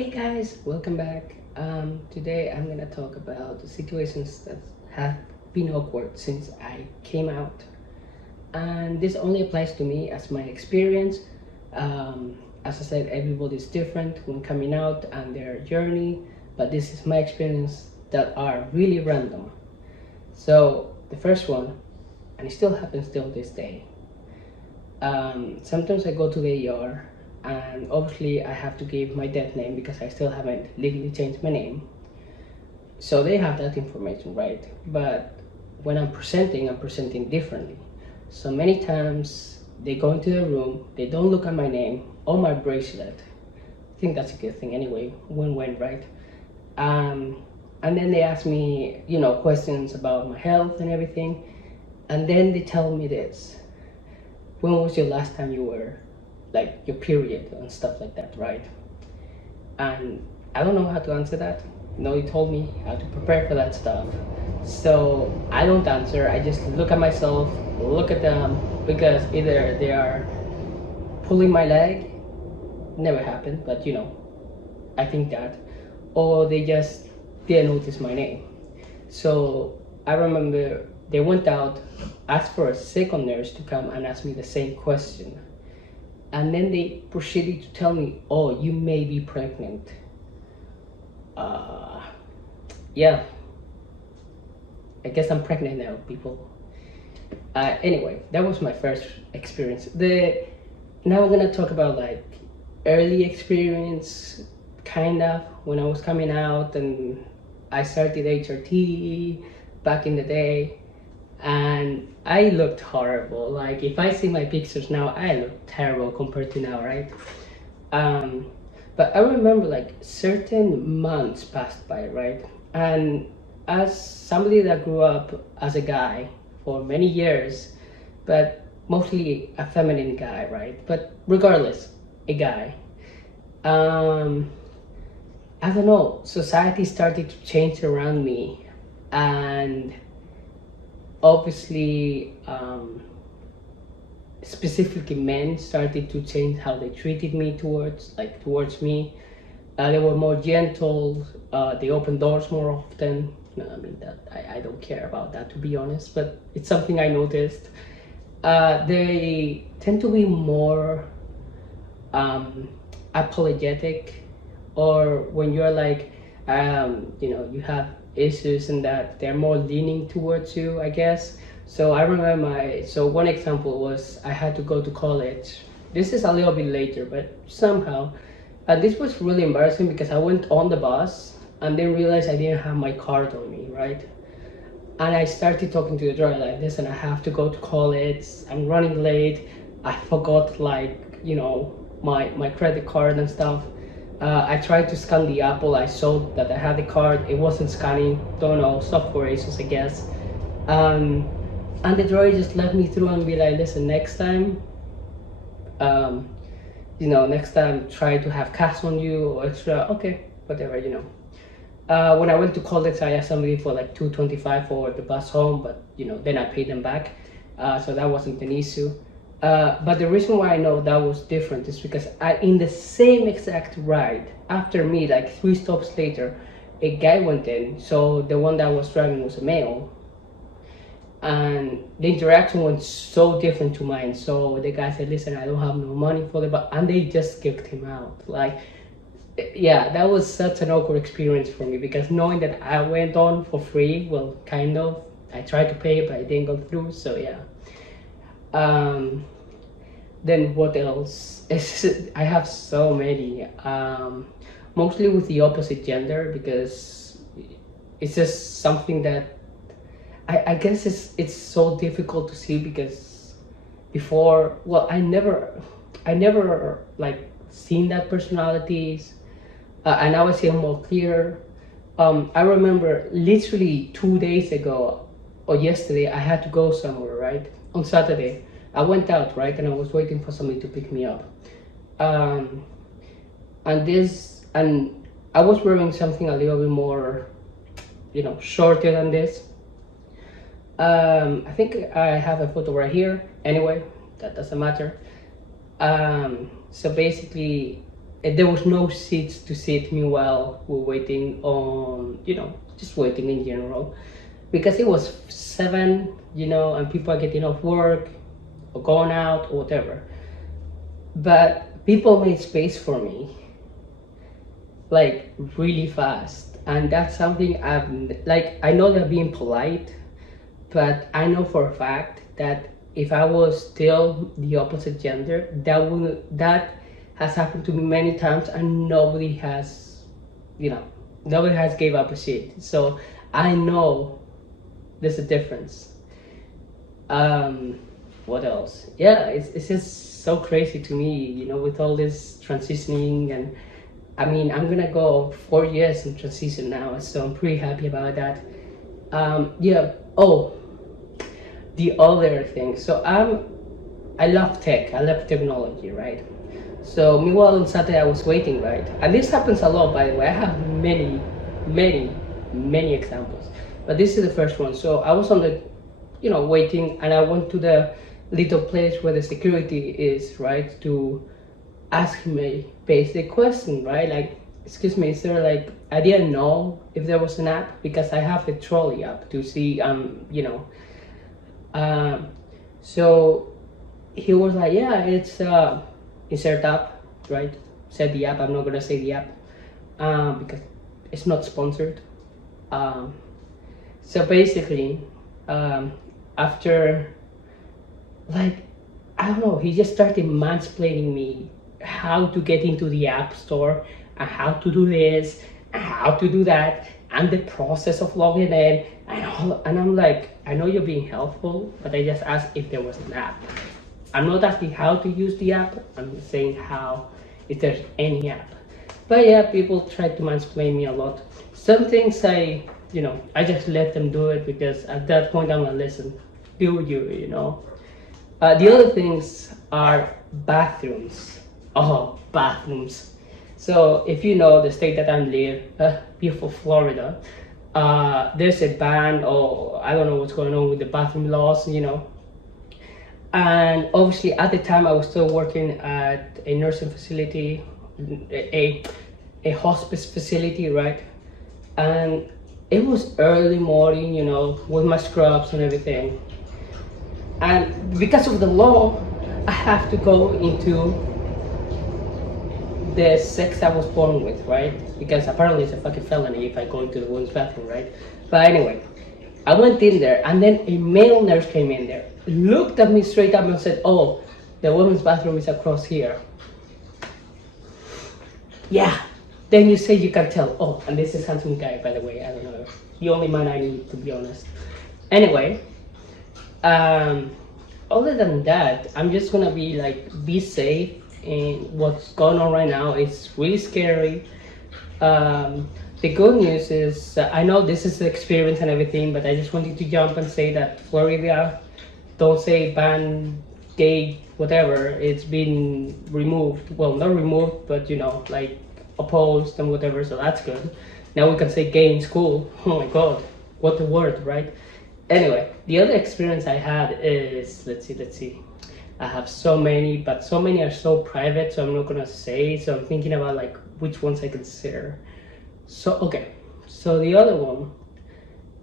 Hey guys, welcome back. Today I'm gonna talk about the situations that have been awkward since I came out, and this only applies to me as my experience. As I said, everybody's different when coming out and their journey, but this is my experience that are really random. So the first one, and it still happens till this day. Sometimes I go to the ER, and obviously I have to give my dead name because I still haven't legally changed my name. So they have that information, right? But when I'm presenting differently. So many times they go into the room, they don't look at my name or my bracelet. I think that's a good thing anyway, win-win, right? Um, and then they ask me, questions about my health and everything. And then they tell me this: when was your last time you were like your period and stuff like that, right? And I don't know how to answer that. Nobody told me how to prepare for that stuff. So I don't answer. I just look at myself, look at them, because either they are pulling my leg, never happened, but I think that, or they just didn't notice my name. So I remember they went out, asked for a second nurse to come and ask me the same question. And then they proceeded to tell me, oh, you may be pregnant. Uh, yeah, I guess I'm pregnant now, people. Anyway, that was my first experience. Now we're gonna talk about like early experience, kind of, when I was coming out and I started HRT back in the day. And I looked horrible. Like if I see my pictures now, I look terrible compared to now, right? Um, but I remember like certain months passed by, right? And as somebody that grew up as a guy for many years, but mostly a feminine guy, right? But regardless, a guy. Um, I don't know. Society started to change around me, and obviously specifically men started to change how they treated me towards me. They were more gentle. They opened doors more often. No, I mean that I don't care about that, to be honest, but it's something I noticed. They tend to be more um, apologetic, or when you're like you have issues and that they're more leaning towards you, I guess. So I remember one example was I had to go to college. This is a little bit later, but somehow this was really embarrassing because I went on the bus and then realized I didn't have my card on me, right? And I started talking to the driver like, listen, I have to go to college, I'm running late, I forgot, like, my credit card and stuff. I tried to scan the Apple, I saw that I had the card, it wasn't scanning, don't know, software issues, I guess. um, and the driver just let me through and be like, listen, um, next time try to have cash on you or extra, okay, whatever. When I went to college, I asked somebody for like 225 for the bus home, but then I paid them back, so that wasn't an issue. But the reason why I know that was different is because in the same exact ride after me, like 3 stops later, a guy went in. So the one that was driving was a male, and the interaction was so different to mine. So the guy said, "Listen, I don't have no money for the bus," and they just kicked him out. Like, yeah, that was such an awkward experience for me because knowing that I went on for free, well, kind of. I tried to pay, but it didn't go through. So yeah. Um, then what else? I have so many. Mostly with the opposite gender because it's just something that I guess it's so difficult to see because before, well, I never like seen that personalities, and now I see them more clear. I remember literally 2 days ago or yesterday, I had to go somewhere, right? On Saturday, I went out, right, and I was waiting for somebody to pick me up. Um, and I was wearing something a little bit more, shorter than this. I think I have a photo right here. Anyway, that doesn't matter. So basically, there was no seats to sit me while we're waiting on, just waiting in general, because it was 7, and people are getting off work or going out or whatever. But people made space for me, like really fast, and that's something I know they're being polite, but I know for a fact that if I was still the opposite gender, that has happened to me many times, and nobody has gave up a seat. So I know there's a difference. What else? Yeah, it's just so crazy to me, with all this transitioning. And I mean, I'm gonna go 4 years in transition now, so I'm pretty happy about that. Yeah. Oh, the other thing. So I love tech. I love technology, right? So meanwhile on Saturday I was waiting, right? And this happens a lot, by the way. I have many, many, many examples, but this is the first one. So I was on the, waiting, and I went to the little place where the security is, right, to ask me basic question, right? Like, excuse me, is there like, I didn't know if there was an app, because I have a trolley app to see, so he was like, yeah, it's insert app, right? Said the app. I'm not gonna say the app because it's not sponsored. So basically, after, like, I don't know, he just started mansplaining me how to get into the app store, and how to do this and how to do that, and the process of logging in and all. And I'm like, I know you're being helpful, but I just asked if there was an app. I'm not asking how to use the app, I'm saying how, if there's any app. But yeah, people try to mansplain me a lot. Some things I just let them do it, because at that point I'm gonna listen. Do you? The other things are bathrooms. Oh, bathrooms. So if you know the state that I live, beautiful Florida, there's a ban, or I don't know what's going on with the bathroom laws. And obviously at the time I was still working at a nursing facility, a hospice facility, right? And it was early morning, with my scrubs and everything. And because of the law, I have to go into the sex I was born with, right? Because apparently it's a fucking felony if I go into the women's bathroom, right? But anyway, I went in there, and then a male nurse came in there, looked at me straight up and said, oh, the women's bathroom is across here. Yeah. Then you say you can tell. Oh, and this is handsome guy, by the way. I don't know. The only man I need, to be honest. Anyway, other than that, I'm just gonna be safe. And what's going on right now is really scary. The good news is, I know this is the experience and everything, but I just wanted to jump and say that Florida, don't say ban gay, whatever, it's been removed. Well, not removed, but opposed and whatever, so that's good. Now we can say gay in school. Oh my god, what a word, right? Anyway, the other experience I had is, let's see. I have so many, but so many are so private, so I'm not gonna say. So I'm thinking about which ones I can share. So okay, so the other one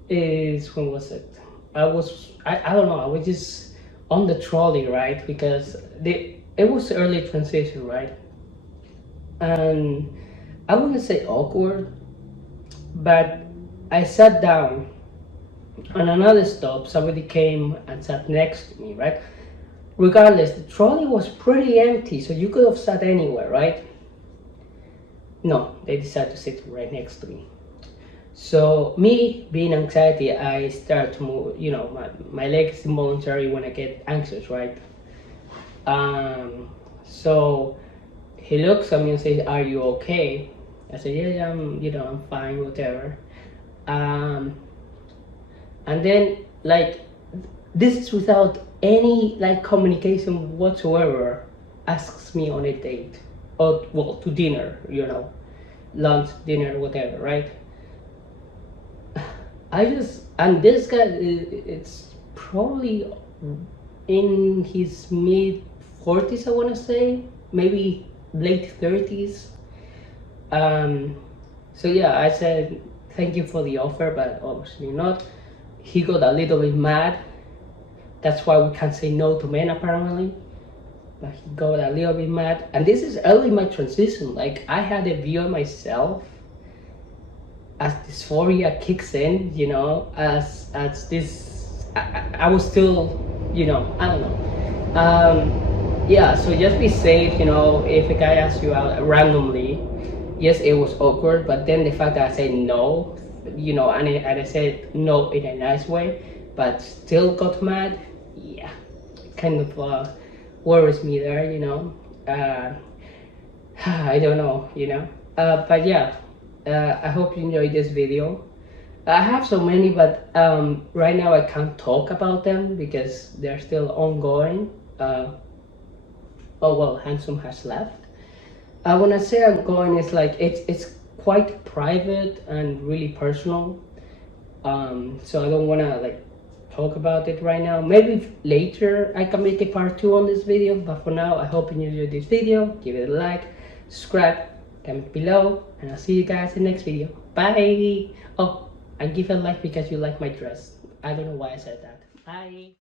is, when was it? I don't know. I was just on the trolley, right? Because it was early transition, right? And I wouldn't say awkward, but I sat down. On another stop, somebody came and sat next to me, right? Regardless, the trolley was pretty empty, so you could have sat anywhere, right? No, they decided to sit right next to me. So me being anxiety, I start to move, my leg is involuntary when I get anxious, right? So he looks at me and says, are you okay? I said, yeah, I'm fine, whatever. And then this is without any communication whatsoever, asks me on a date, or well, to dinner, lunch, dinner, whatever, right? And this guy, it's probably in his mid 40s, I want to say, maybe late 30s. So yeah, I said thank you for the offer, but obviously not. He got a little bit mad. That's why we can't say no to men apparently. But he got a little bit mad, and this is early in my transition. Like I had a view of myself as dysphoria kicks in, you know, as this. I was still, you know, I don't know. Yeah, so just be safe, you know. If a guy asks you out randomly, yes, it was awkward, but then the fact that I said no, you know, and I said no in a nice way, but still got mad, yeah, kind of worries me there, you know. Uh, I don't know, you know. But yeah, I hope you enjoyed this video. I have so many, but right now I can't talk about them because they're still ongoing. Oh well, Handsome has left. When I say ongoing, it's like it's quite private and really personal. So I don't wanna like talk about it right now. Maybe later I can make a part 2 on this video, but for now I hope you enjoyed this video. Give it a like, subscribe, comment below, and I'll see you guys in the next video. Bye. Oh, and give a like because you like my dress. I don't know why I said that. Bye.